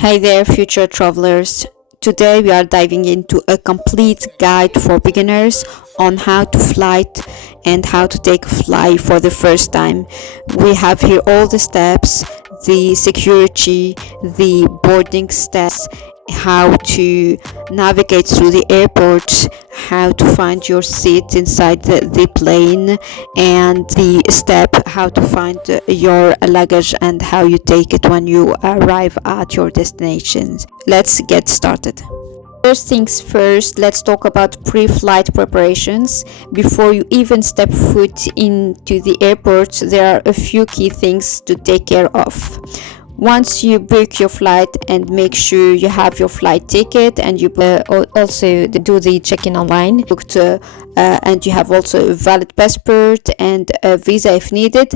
Hi there, future travelers. Today we are diving into a complete guide for beginners on how to fly and how to take a flight for the first time. We have here all the steps, the security, the boarding steps, how to navigate through the airport, how to find your seat inside the plane, and the step how to find your luggage and how you take it when you arrive at your destination. Let's get started. First things first, let's talk about pre-flight preparations. Before you even step foot into the airport, there are a few key things to take care of. Once you book your flight, and make sure you have your flight ticket, and you also do the check-in online, and you have also a valid passport and a visa if needed.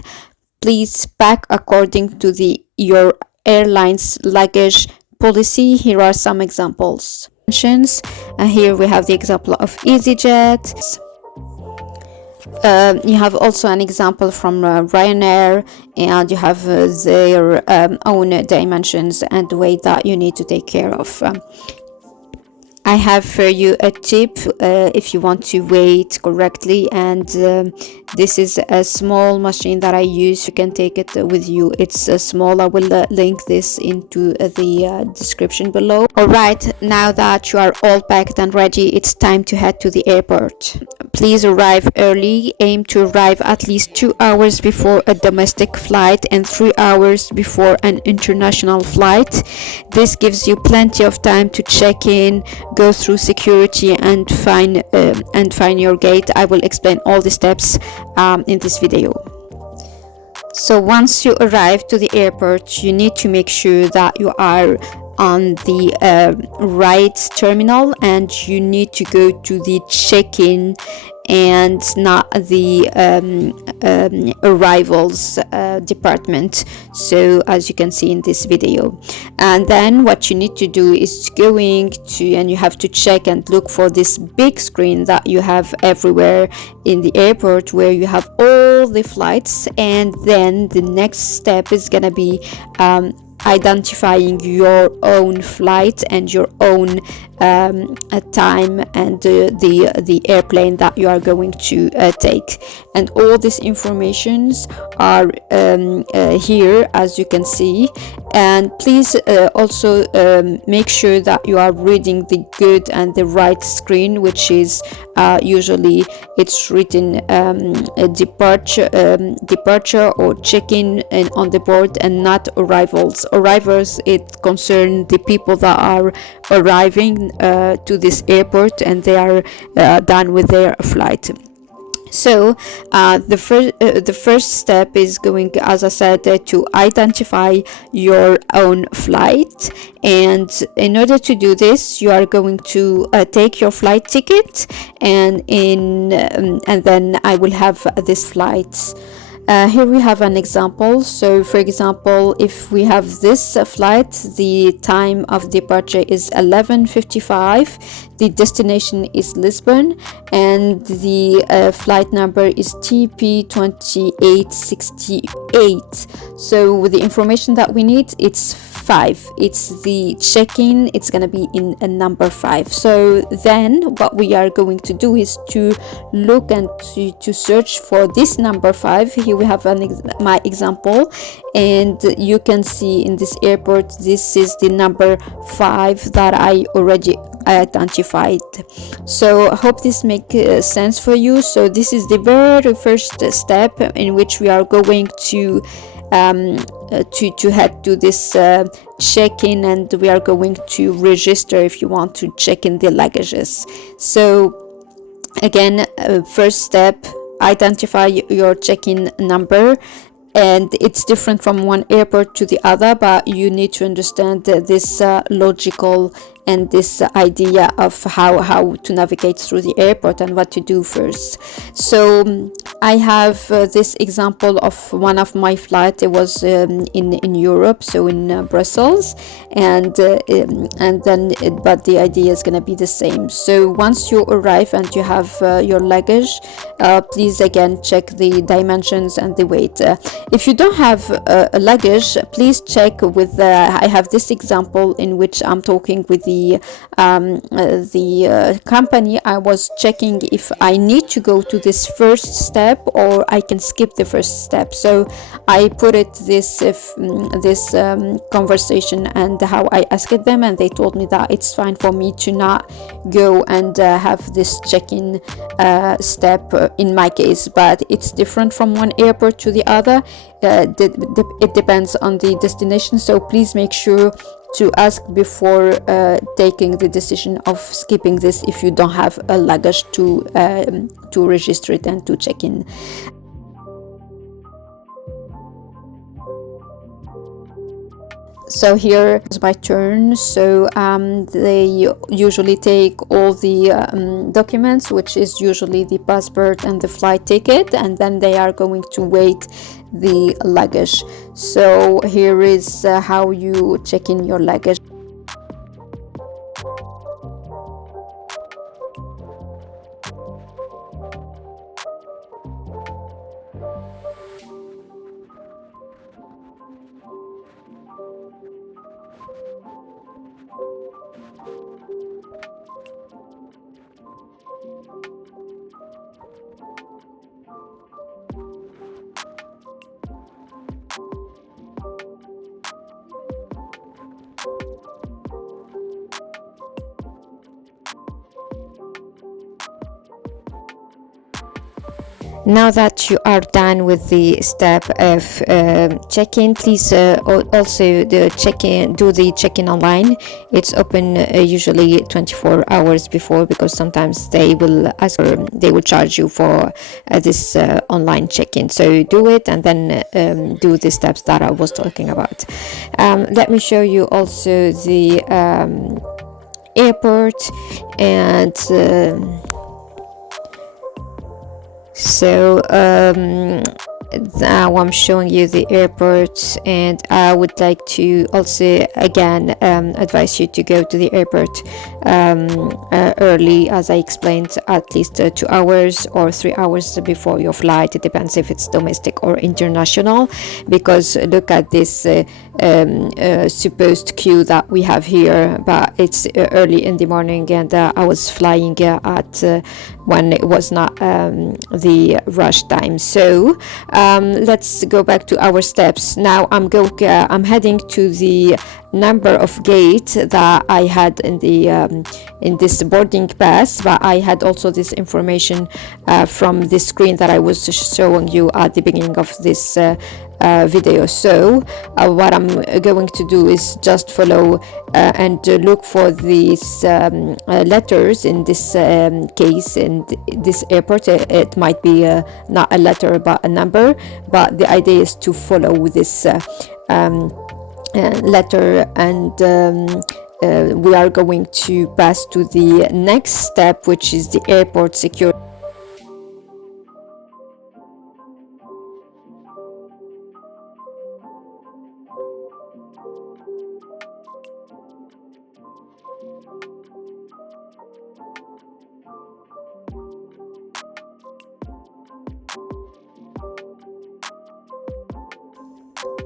Please pack according to your airline's luggage policy. Here are some examples. Here we have the example of EasyJet. You have also an example from Ryanair, and you have their own dimensions and the way that you need to take care of. I have for you a tip if you want to weight correctly, and this is a small machine that I use. You can take it with you. It's small. I will link this into the description below. Alright, now that you are all packed and ready, it's time to head to the airport. Please arrive early. Aim to arrive at least 2 hours before a domestic flight and 3 hours before an international flight. This gives you plenty of time to check in, go through security, and find your gate. I will explain all the steps in this video. So once you arrive to the airport, you need to make sure that you are on the right terminal, and you need to go to the check-in and not the arrivals department, so as you can see in this video. And then what you need to do is and you have to check and look for this big screen that you have everywhere in the airport, where you have all the flights. And then the next step is gonna be identifying your own flight and your own time and the airplane that you are going to take. And all these informations are here, as you can see. And please also make sure that you are reading the good and the right screen, which is usually it's written departure or check-in on the board, and not arrivals. It concerns the people that are arriving to this airport, and they are done with their flight. So the first step is going, as I said, to identify your own flight. And in order to do this, you are going to take your flight ticket, and then I will have this flight. Here we have an example. So for example, if we have this flight, the time of departure is 11:55, the destination is Lisbon, and the flight number is TP2868. so with the information that we need, it's 5. It's the check-in, it's gonna be in a number 5. So then what we are going to do is to look and to search for this number 5. Here we have my example, and you can see in this airport, this is the number 5 that I already identified. So I hope this makes sense for you. So this is the very first step in which we are going to head to this check-in, and we are going to register if you want to check in the luggages. So again, first step, identify your check-in number, and it's different from one airport to the other, but you need to understand this logical and this idea of how to navigate through the airport and what to do first. So I have this example of one of my flight. It was in Europe, so in Brussels, and then but the idea is going to be the same. So once you arrive and you have your luggage, please again check the dimensions and the weight. If you don't have a luggage, please check with I have this example in which I'm talking with the company. I was checking if I need to go to this first step or I can skip the first step. So I put it this conversation and how I asked them, and they told me that it's fine for me to not go and have this check-in step in my case, but it's different from one airport to the other. It depends on the destination, so please make sure to ask before taking the decision of skipping this if you don't have a luggage to register it and to check in. So here is my turn. So they usually take all the documents, which is usually the passport and the flight ticket, and then they are going to wait the luggage. So here is how you check in your luggage. Now that you are done with the step of check-in, please also do the check-in online. It's open usually 24 hours before, because sometimes they will charge you for this online check-in. So do it and then do the steps that I was talking about. Let me show you also the airport, and so now I'm showing you the airport, and I would like to also again advise you to go to the airport early, as I explained, at least 2 hours or 3 hours before your flight. It depends if it's domestic or international, because look at this supposed queue that we have here, but it's early in the morning, and I was flying at when it was not the rush time. So let's go back to our steps. Now I'm heading to the number of gates that I had in the in this boarding pass, but I had also this information from the screen that I was showing you at the beginning of this video. So what I'm going to do is just follow and look for these letters in this case. In this airport, it might be not a letter but a number, but the idea is to follow this letter, and we are going to pass to the next step, which is the airport security.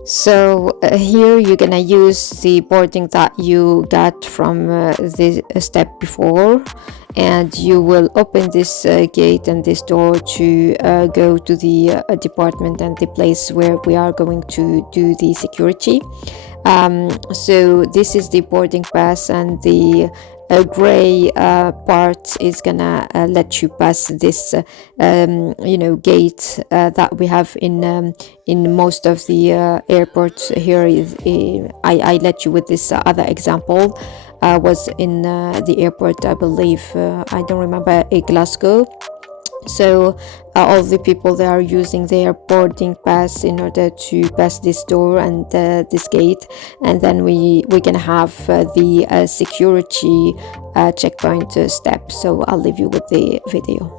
So here you're gonna use the boarding that you got from the step before, and you will open this gate and this door to go to the department and the place where we are going to do the security. So this is the boarding pass, and the gray part is gonna let you pass this gate that we have in most of the airports. Here is I let you with this other example. Was in the airport, I believe, I don't remember, Glasgow. So all the people, they are using their boarding pass in order to pass this door and this gate, and then we're gonna have the security checkpoint step. So I'll leave you with the video.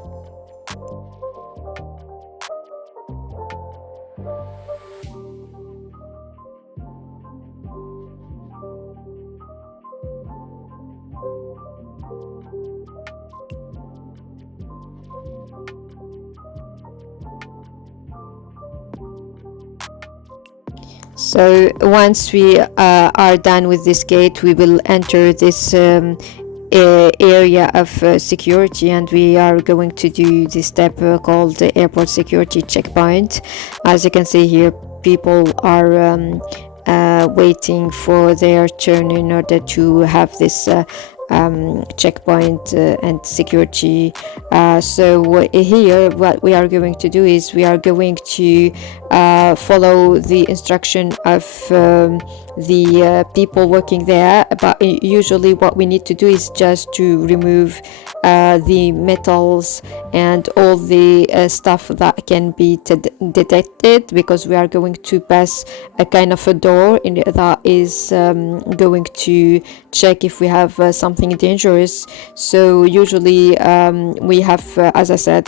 So once we are done with this gate, we will enter this area of security, and we are going to do this step called the airport security checkpoint. As you can see here, people are waiting for their turn in order to have this checkpoint and security. So here what we are going to do is we are going to follow the instruction of the people working there, but usually what we need to do is just to remove the metals and all the stuff that can be detected, because we are going to pass a kind of a door that is going to check if we have something dangerous. So usually we have, as I said,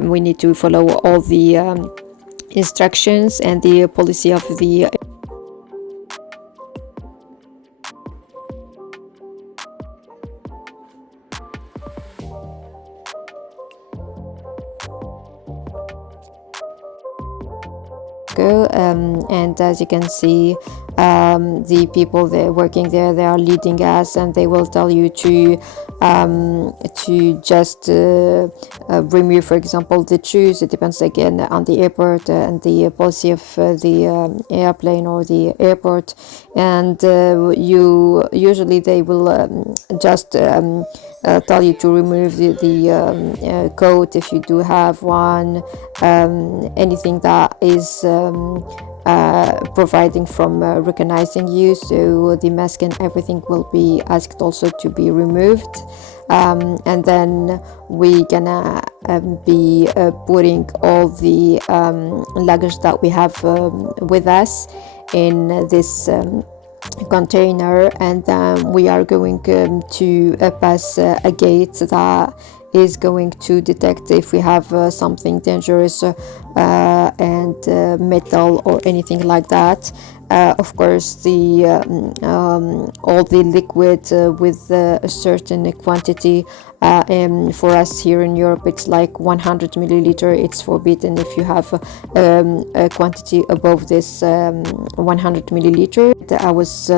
we need to follow all the instructions and the policy of the go. And as you can see, the people that are working there, they are leading us, and they will tell you to just remove, for example, the shoes. It depends again on the airport and the policy of the airplane or the airport. And you usually they will just tell you to remove the coat if you do have one, anything that is providing from recognizing you. So the mask and everything will be asked also to be removed. And then we gonna be putting all the luggage that we have with us in this container, and we are going to pass a gate that is going to detect if we have something dangerous and metal or anything like that. Of course, the all the liquid with a certain quantity. For us here in Europe, it's like 100 milliliter. It's forbidden if you have a quantity above this 100 milliliter. I was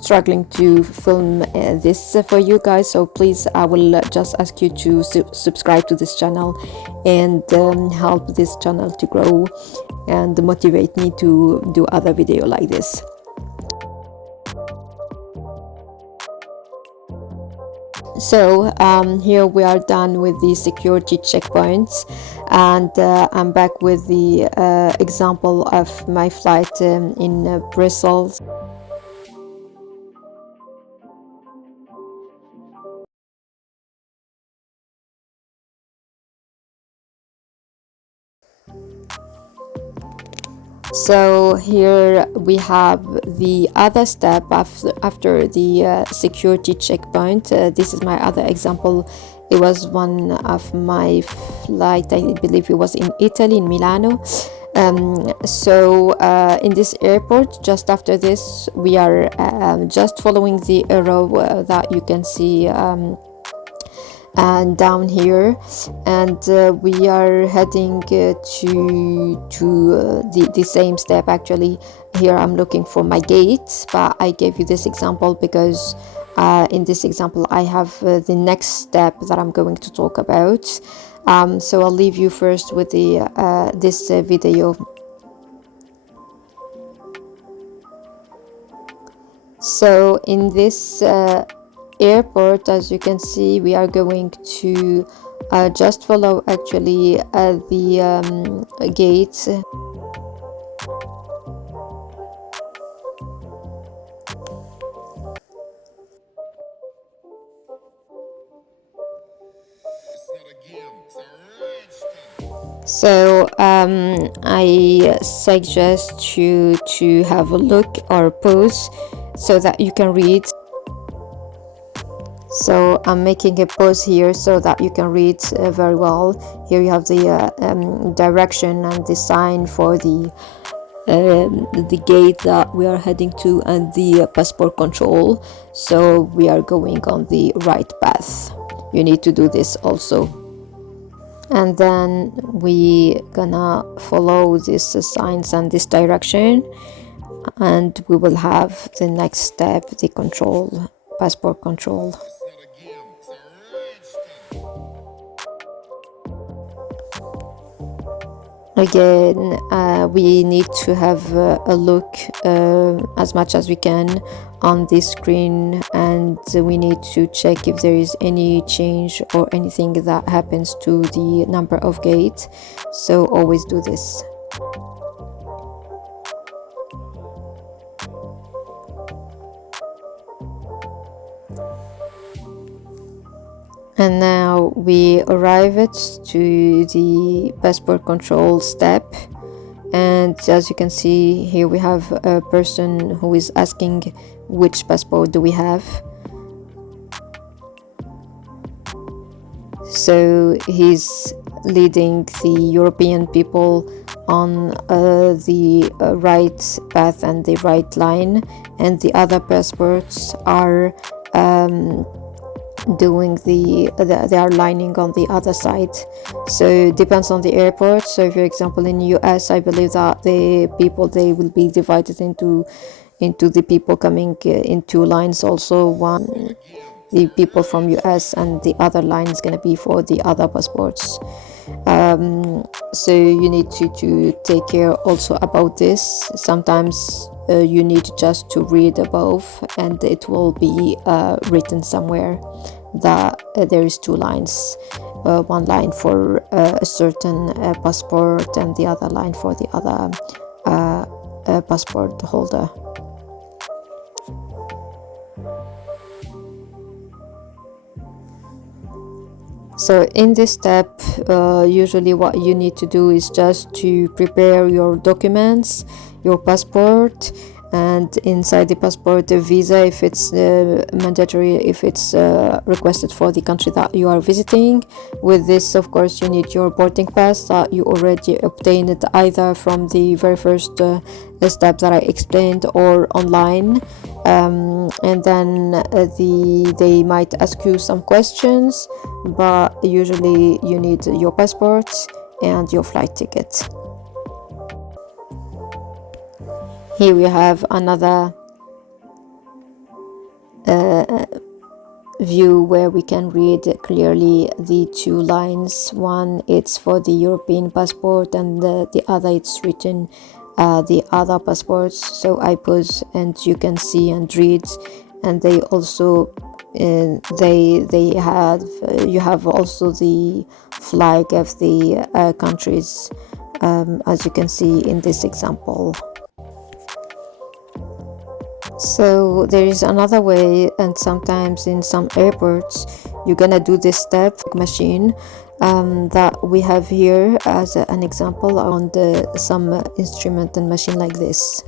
struggling to film this for you guys, so please, I will just ask you to subscribe to this channel and help this channel to grow and motivate me to do other video like this. So here we are done with the security checkpoints, and I'm back with the example of my flight in Brussels. So here we have the other step after the security checkpoint. This is my other example. It was one of my flight, I believe it was in Italy, in Milano. So in this airport, just after this, we are just following the arrow that you can see and down here, and we are heading to the same step. Actually, here I'm looking for my gate, but I gave you this example because in this example I have the next step that I'm going to talk about. So I'll leave you first with the this video. So in this airport, as you can see, we are going to just follow actually the gates. So I suggest you to have a look or pause so that you can read. So I'm making a pause here so that you can read very well. Here you have the direction and the sign for the gate that we are heading to, and the passport control, so we are going on the right path. You need to do this also, and then we gonna follow these signs and this direction, and we will have the next step, the control, passport control. Again, we need to have a look as much as we can on this screen, and we need to check if there is any change or anything that happens to the number of gates. So always do this. And now we arrived to the passport control step, and as you can see here, we have a person who is asking which passport do we have. So he's leading the European people on the right path and the right line, and the other passports are doing they are lining on the other side. So it depends on the airport. So for example, in US, I believe that the people, they will be divided into the people coming in two lines also. One, the people from US, and the other line is going to be for the other passports. So you need to take care also about this. Sometimes you need just to read above, and it will be written somewhere that there is two lines, one line for a certain passport, and the other line for the other passport holder. So in this step, usually what you need to do is just to prepare your documents, your passport, and inside the passport, the visa, if it's mandatory, if it's requested for the country that you are visiting. With this, of course, you need your boarding pass that you already obtained either from the very first step that I explained or online. And then they might ask you some questions, but usually you need your passport and your flight ticket. Here we have another view where we can read clearly the two lines. One, it's for the European passport, and the other, it's written the other passports. So I pause, and you can see and read, and they also they have you have also the flag of the countries, as you can see in this example. So there is another way, and sometimes in some airports you're gonna do this step machine that we have here as an example on some instrument and machine like this.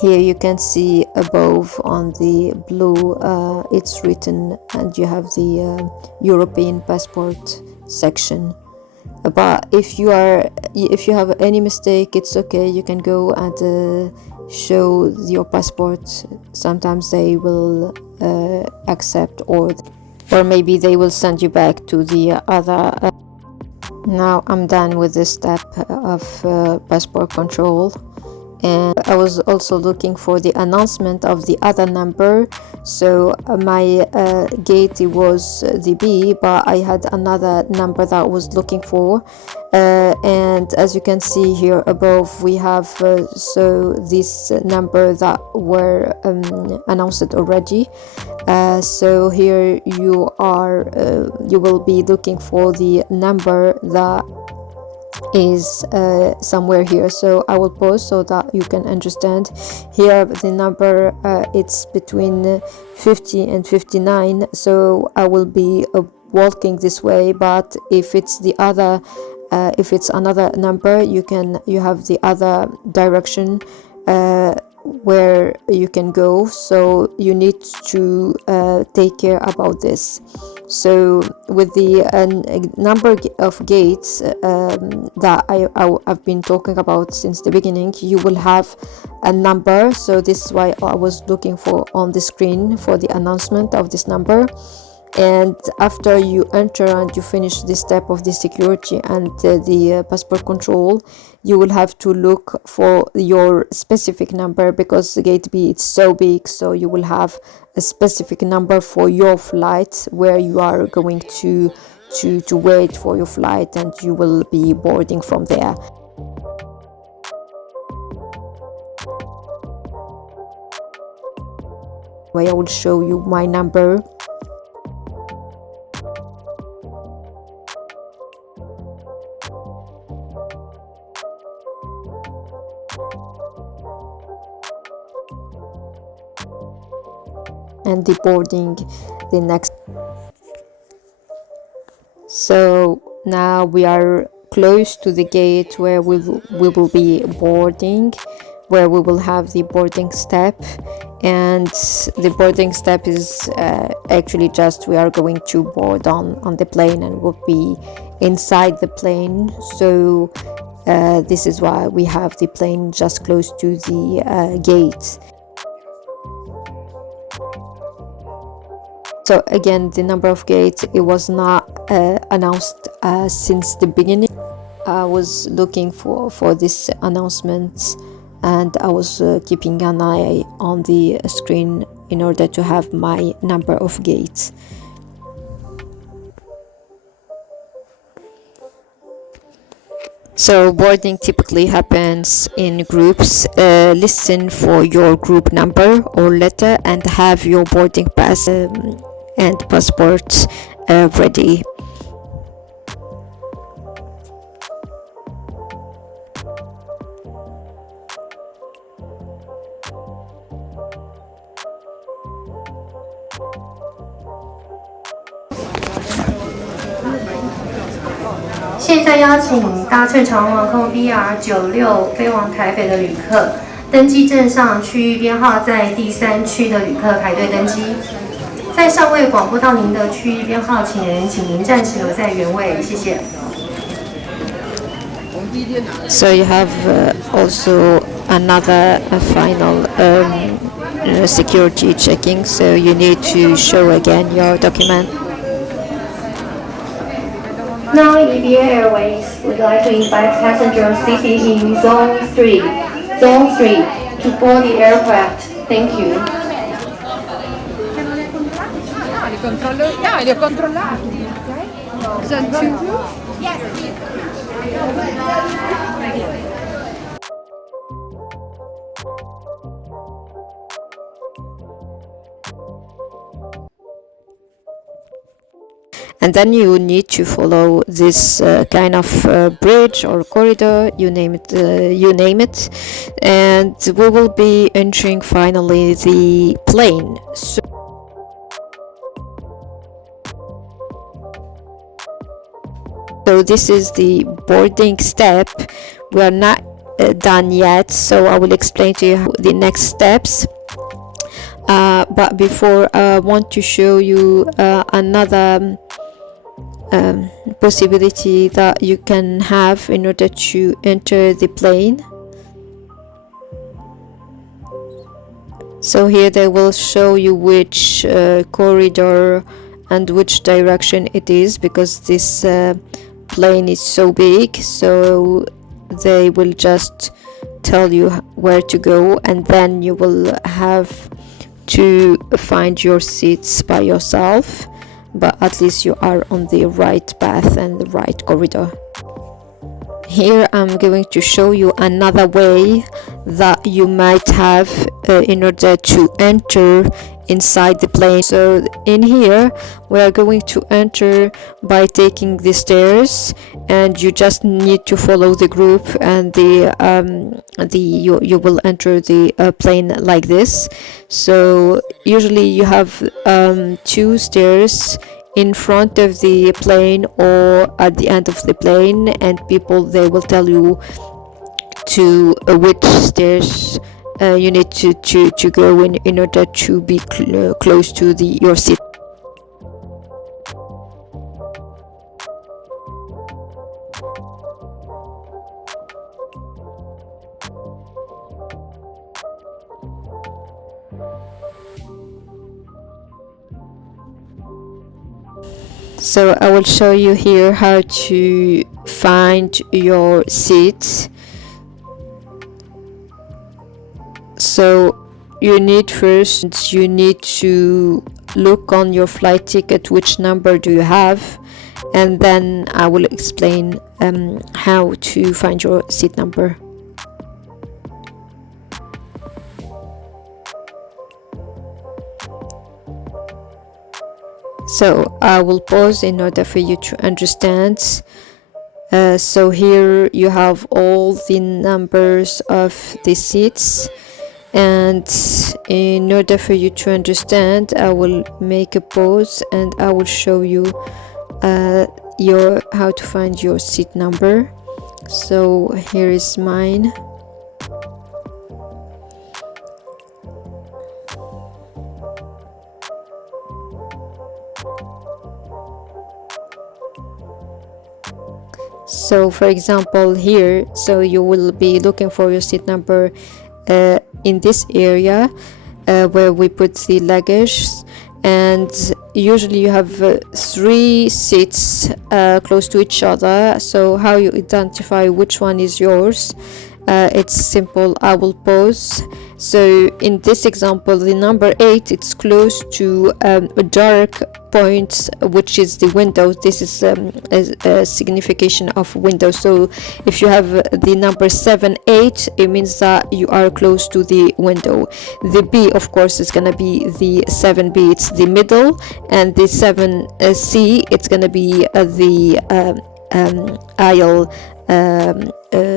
Here you can see above on the blue, it's written, and you have the European passport section. But if you have any mistake, it's okay, you can go and show your passport. Sometimes they will accept, or maybe they will send you back to the other. Now I'm done with this step of passport control, and I was also looking for the announcement of the other number. So my gate was the B, but I had another number that I was looking for, and as you can see here above, we have so this number that were announced already. So here you will be looking for the number that is somewhere here. So I will pause so that you can understand. Here the number it's between 50 and 59, so I will be walking this way, but if it's the other if it's another number, you have the other direction where you can go, so you need to take care about this. So with the number of gates that I've been talking about since the beginning, you will have a number. So this is why I was looking for on the screen for the announcement of this number. And after you enter and you finish this step of the security and the passport control, you will have to look for your specific number, because the gate B, it's so big, so you will have a specific number for your flight where you are going to wait for your flight, and you will be boarding from there. I will show you my number. And the boarding the next. So now we are close to the gate where we will be boarding, where we will have the boarding step. And the boarding step is actually just we are going to board on the plane, and we'll be inside the plane. So this is why we have the plane just close to the gate. So again, the number of gates, it was not announced since the beginning. I was looking for this announcement, and I was keeping an eye on the screen in order to have my number of gates. So boarding typically happens in groups. Listen for your group number or letter and have your boarding pass and passport ready.现在邀请搭乘长荣航空 BR96飞往台北的旅客，登机证上区域编号在第3区的旅客排队登机。在尚未广播到您的区域编号前，请您暂时留在原位，谢谢。So you have also another final security checking, so you need to show again your document. Now, EVA Airways would like to invite passengers seated in Zone 3 to board the aircraft. Thank you. Li ho controllati. Zone 2? Yes. And then you need to follow this kind of bridge or corridor, you name it, and we will be entering finally the plane. So this is the boarding step. We are not done yet, so I will explain to you the next steps. But before, I want to show you another possibility that you can have in order to enter the plane. So here they will show you which corridor and which direction it is, because this plane is so big, so they will just tell you where to go, and then you will have to find your seats by yourself, but at least you are on the right path and the right corridor. Here I'm going to show you another way that you might have in order to enter inside the plane. So in here we are going to enter by taking the stairs, and you just need to follow the group, and you will enter the plane like this. So usually you have 2 stairs in front of the plane or at the end of the plane, and people, they will tell you to which stairs you need to go in order to be close to your seat. So I will show you here how to find your seat. So you need to look on your flight ticket which number do you have, and then I will explain how to find your seat number. So I will pause in order for you to understand. So here you have all the numbers of the seats, and in order for you to understand, I will make a pause and I will show you how to find your seat number. So here is mine. So for example here, so you will be looking for your seat number in this area where we put the luggage, and usually you have 3 seats close to each other. So how you identify which one is yours? It's simple. I will pause. So in this example, the number 8, it's close to a dark point, which is the window. This is a signification of window. So if you have the number 7, 8, it means that you are close to the window. The B, of course, is gonna be the 7B. It's the middle, and the 7C, it's gonna be the aisle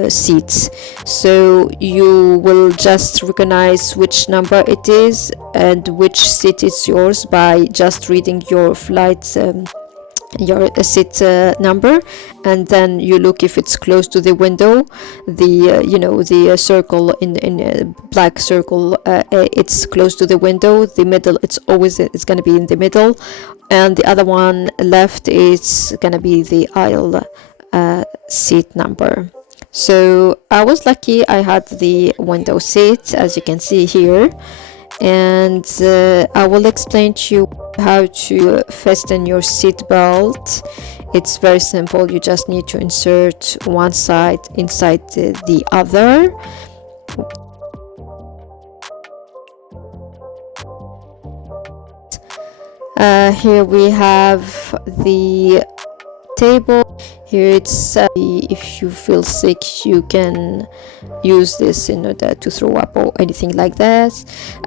seats. So you will just recognize which number it is and which seat is yours by just reading your flight your seat number, and then you look if it's close to the window. The circle in black circle, it's close to the window. The middle, it's going to be in the middle, and the other one left is going to be the aisle seat number. So I was lucky, I had the window seat, as you can see here, and I will explain to you how to fasten your seat belt. It's very simple. You just need to insert one side inside the other. Here we have the table. Here it's if you feel sick, you can use this in order to throw up or anything like that.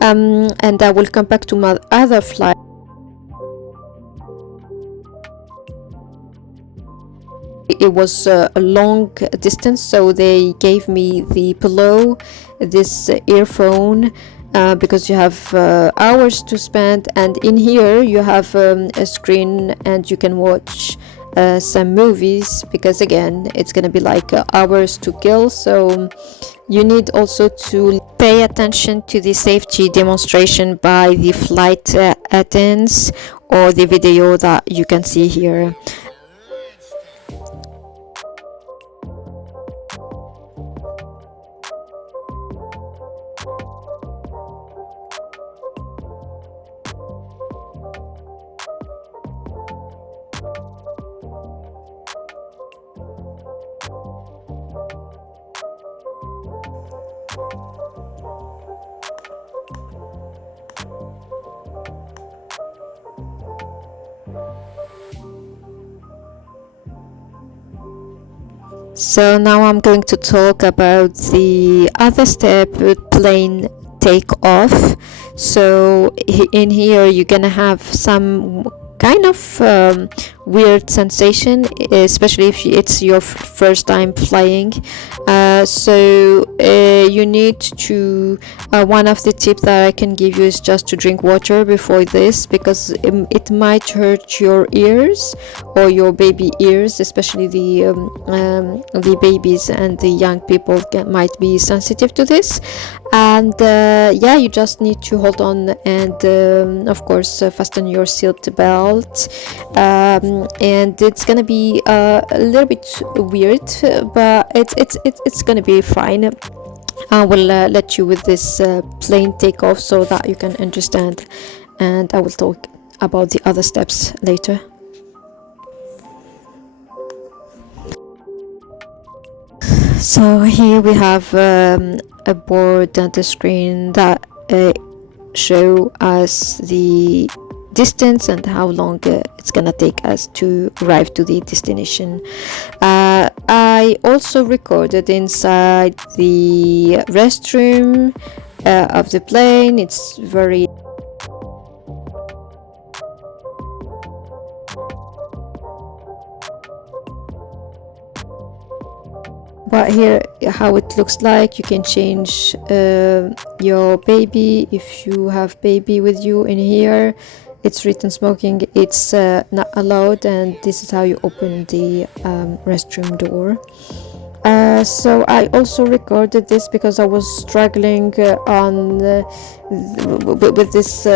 And I will come back to my other flight. It was a long distance, so they gave me the pillow, this earphone, because you have hours to spend, and in here you have a screen and you can watch some movies, because again it's gonna be like hours to kill. So you need also to pay attention to the safety demonstration by the flight attendants or the video that you can see here. So now I'm going to talk about the other step, plane takeoff. So in here you're gonna have some kind of weird sensation, especially if it's your first time flying. So you need to one of the tips that I can give you is just to drink water before this, because it might hurt your ears or your baby ears, especially the babies and the young people might be sensitive to this. And yeah, you just need to hold on and of course fasten your seat belt. And it's gonna be a little bit weird, but it's gonna be fine. I will let you with this plane takeoff so that you can understand, and I will talk about the other steps later. So here we have a board and a screen that show us the distance and how long it's gonna take us to arrive to the destination. I also recorded inside the restroom of the plane. It's very but here how it looks like. You can change your baby if you have baby with you. In here it's written smoking, it's not allowed, and this is how you open the restroom door. So I also recorded this because I was struggling with this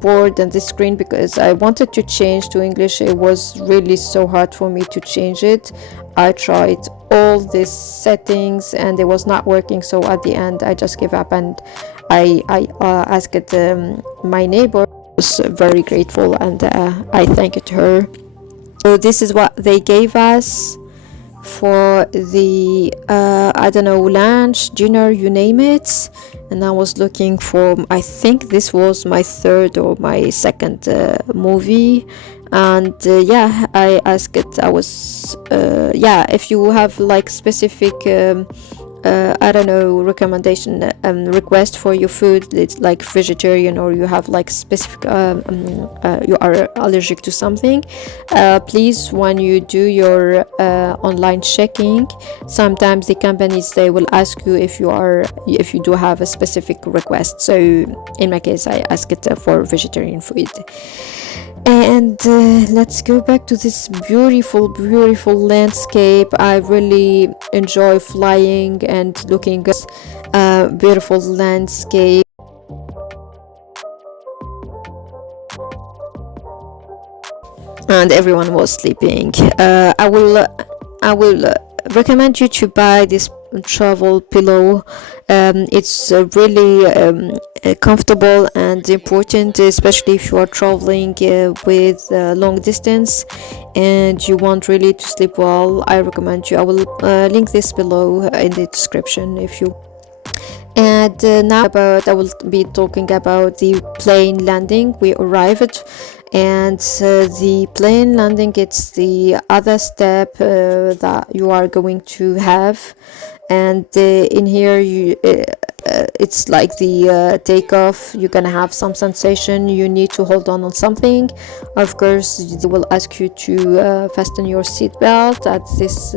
board and this screen, because I wanted to change to English. It was really so hard for me to change it. I tried all these settings and it was not working, so at the end I just gave up, and I asked my neighbor. Was very grateful, and I thanked her. So this is what they gave us for the I don't know, lunch, dinner, you name it. And I was looking for, I think this was my third or my second movie. And yeah, I asked it, I was yeah, if you have like specific I don't know, recommendation request for your food, it's like vegetarian, or you have like specific you are allergic to something, please, when you do your online checking, sometimes the companies, they will ask you if you do have a specific request. So in my case I asked it for vegetarian food. And let's go back to this beautiful landscape. I really enjoy flying and looking at beautiful landscape. And everyone was sleeping. I will recommend you to buy this travel pillow. It's really comfortable and important, especially if you are traveling with long distance and you want really to sleep well. I recommend you. I will link this below in the description if you. And now I will be talking about the plane landing. We arrived, and the plane landing, it's the other step that you are going to have. And in here it's like the takeoff. You're gonna have some sensation, you need to hold on something. Of course they will ask you to fasten your seat belt at this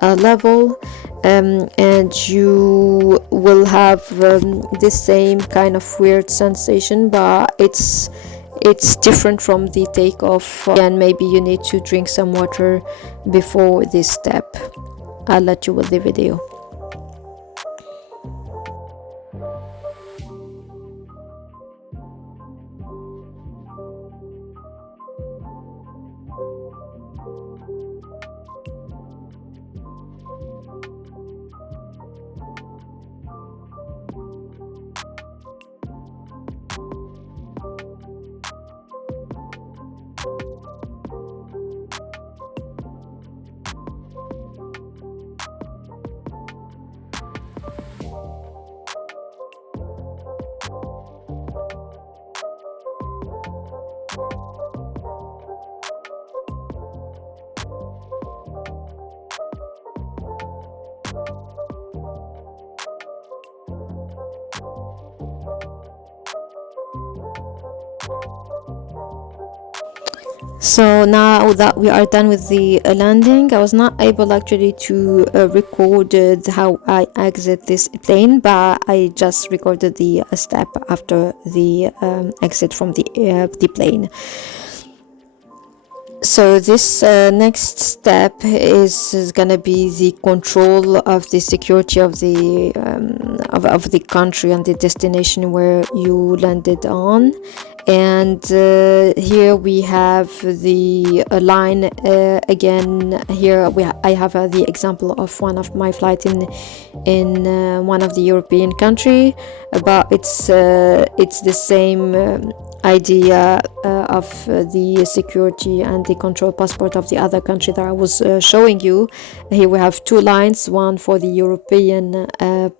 level, and you will have the same kind of weird sensation, but it's different from the takeoff. And maybe you need to drink some water before this step. I'll let you with the video. So now that we are done with the landing, I was not able actually to record how I exit this plane, but I just recorded the step after the exit from the plane. So this next step is gonna be the control of the security of the of the country and the destination where you landed on. And here we have the line again. Here I have the example of one of my flight in one of the European country, but it's the same idea of the security and the control passport of the other country that I was showing you. Here we have two lines, one for the European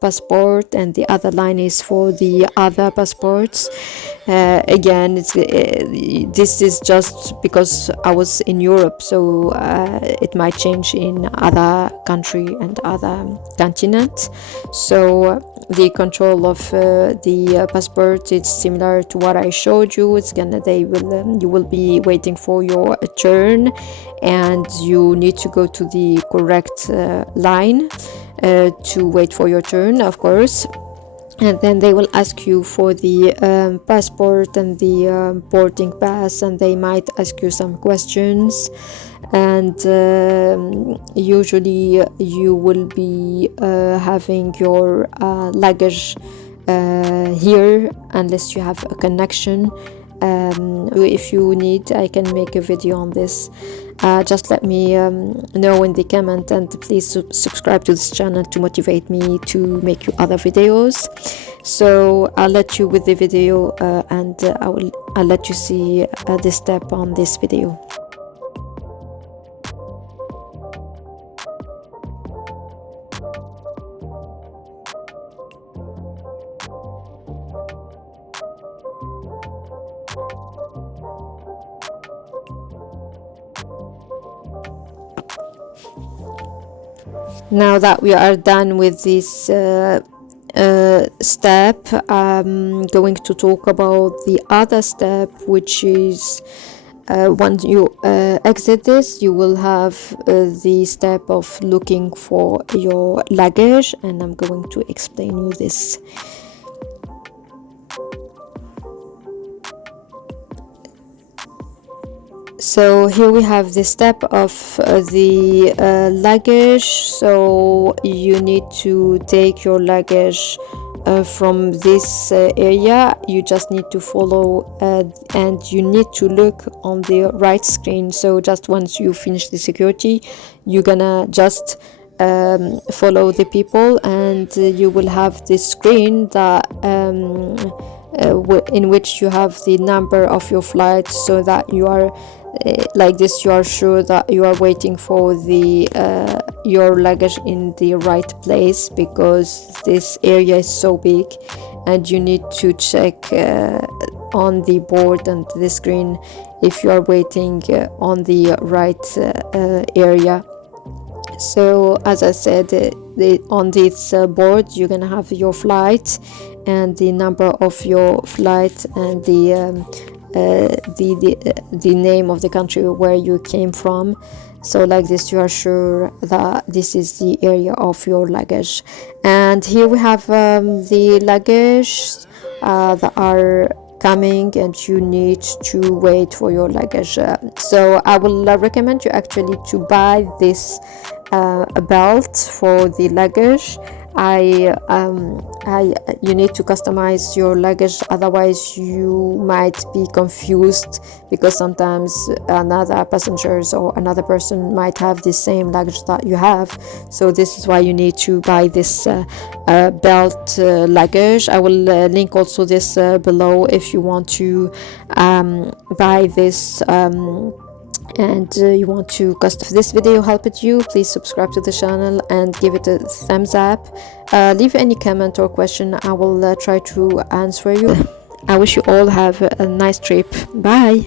passport and the other line is for the other passports. Again, this is just because I was in Europe, so it might change in other country and other continent. So the control of the passport, it's similar to what I showed you. It's gonna you will be waiting for your turn, and you need to go to the correct line to wait for your turn, of course. And then they will ask you for the passport and the boarding pass, and they might ask you some questions. And usually you will be having your luggage here, unless you have a connection. If you need, I can make a video on this. Just let me know in the comment, and please subscribe to this channel to motivate me to make you other videos. So I'll let you with the video, and I'll let you see this step on this video. Now that we are done with this step, I'm going to talk about the other step, which is once you exit this, you will have the step of looking for your luggage, and I'm going to explain you this. So here we have the step of the luggage. So you need to take your luggage from this area. You just need to follow and you need to look on the right screen. So just once you finish the security, you're gonna just follow the people, and you will have this screen that in which you have the number of your flight, so that you are like this, you are sure that you are waiting for the your luggage in the right place, because this area is so big, and you need to check on the board and the screen if you are waiting on the right area. So as I said, on this board you're gonna have your flight and the number of your flight and the name of the country where you came from. So like this, you are sure that this is the area of your luggage. And here we have the luggage that are coming, and you need to wait for your luggage. So I will recommend you actually to buy this a belt for the luggage. You need to customize your luggage, otherwise you might be confused, because sometimes another passengers or another person might have the same luggage that you have. So this is why you need to buy this belt luggage. I will link also this below if you want to buy this and you want to custom. If this video helped you, please subscribe to the channel and give it a thumbs up. Leave any comment or question, I will try to answer you. I wish you all have a nice trip. Bye.